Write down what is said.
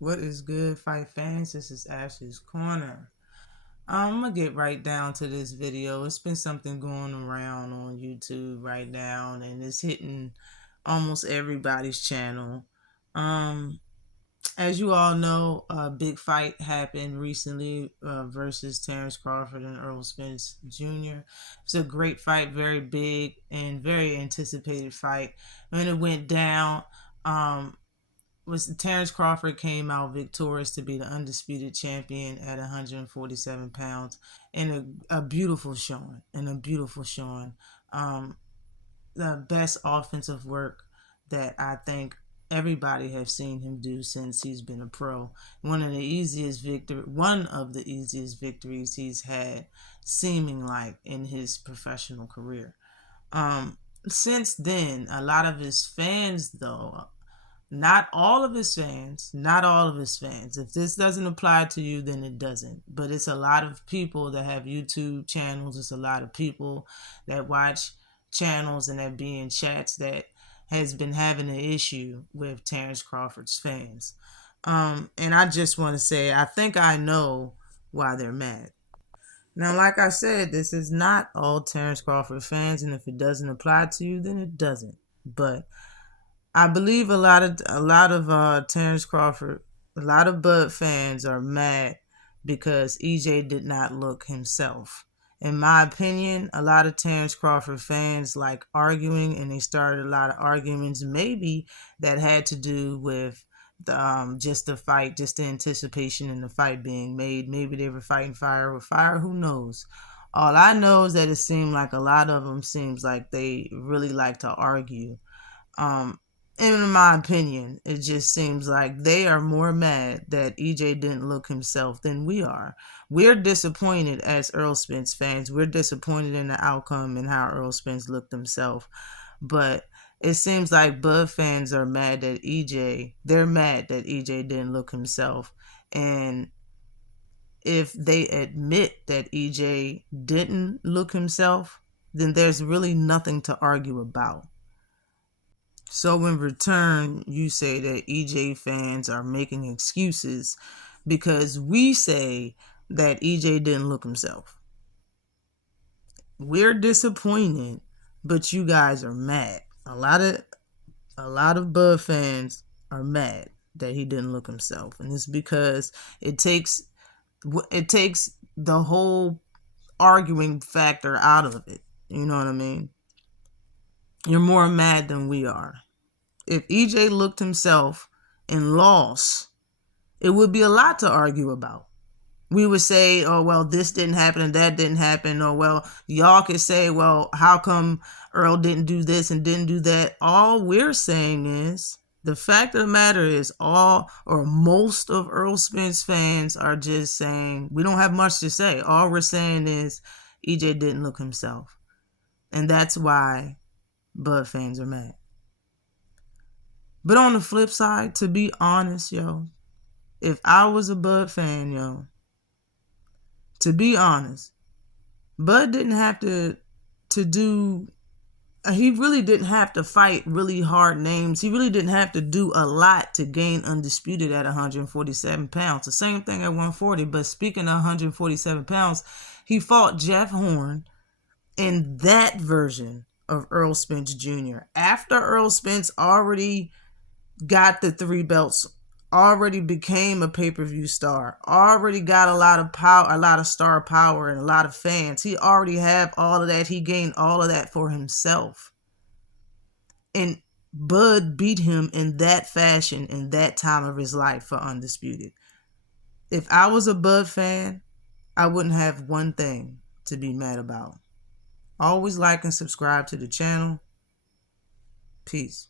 What is good, fight fans? This is Ashley's Corner. I'm gonna get right down to this video. It's been something going around on YouTube right now, and it's hitting almost everybody's channel. Um, as you all know, a big fight happened recently versus Terence Crawford and Earl Spence Jr. It's a great fight, very big and very anticipated fight. When it went down, was Terence Crawford came out victorious to be the undisputed champion at 147 pounds, and a beautiful showing, the best offensive work that I think everybody have seen him do since he's been a pro. One of the easiest victories he's had, seeming like in his professional career. Since then, a lot of his fans, though, not all of his fans. If this doesn't apply to you, then it doesn't. But it's a lot of people that have YouTube channels. It's a lot of people that watch channels and that be in chats that has been having an issue with Terence Crawford's fans. And I just want to say, I think I know why they're mad. Now, like I said, this is not all Terence Crawford fans, and if it doesn't apply to you, then it doesn't. But I believe a lot of Terence Crawford, a lot of Bud fans are mad because EJ did not look himself. In my opinion, a lot of Terence Crawford fans like arguing, and they started a lot of arguments, maybe that had to do with just the fight, just the anticipation in the fight being made. Maybe they were fighting fire with fire. Who knows? All I know is that it seemed like a lot of them seems like they really like to argue. Um, in my opinion, it just seems like they are more mad that EJ didn't look himself than we are. We're disappointed as Earl Spence fans. We're disappointed in the outcome and how Earl Spence looked himself. But it seems like Bud fans are mad that they're mad that EJ didn't look himself. And if they admit that EJ didn't look himself, then there's really nothing to argue about. So in return, you say that EJ fans are making excuses because we say that EJ didn't look himself. We're disappointed, but you guys are mad. A lot of Bud fans are mad that he didn't look himself, and it's because it takes the whole arguing factor out of it. You know what I mean? You're more mad than we are. If EJ looked himself and lost, it would be a lot to argue about. We would say, oh, well, this didn't happen and that didn't happen. Or, well, y'all could say, well, how come Earl didn't do this and didn't do that? All we're saying is, the fact of the matter is all or most of Earl Spence fans are just saying, we don't have much to say. All we're saying is EJ didn't look himself. And that's why Bud fans are mad. But on the flip side, to be honest, if I was a Bud fan, to be honest, Bud didn't have to do, he really didn't have to fight really hard names. He really didn't have to do a lot to gain undisputed at 147 pounds. The same thing at 140, but speaking of 147 pounds, he fought Jeff Horn in that version of Earl Spence Jr. After Earl Spence already got the 3 belts, already became a pay-per-view star, already got a lot of power, a lot of star power, and a lot of fans. He already have all of that. He gained all of that for himself. And Bud beat him in that fashion in that time of his life for undisputed. If I was a Bud fan, I wouldn't have one thing to be mad about. Always like and subscribe to the channel. Peace.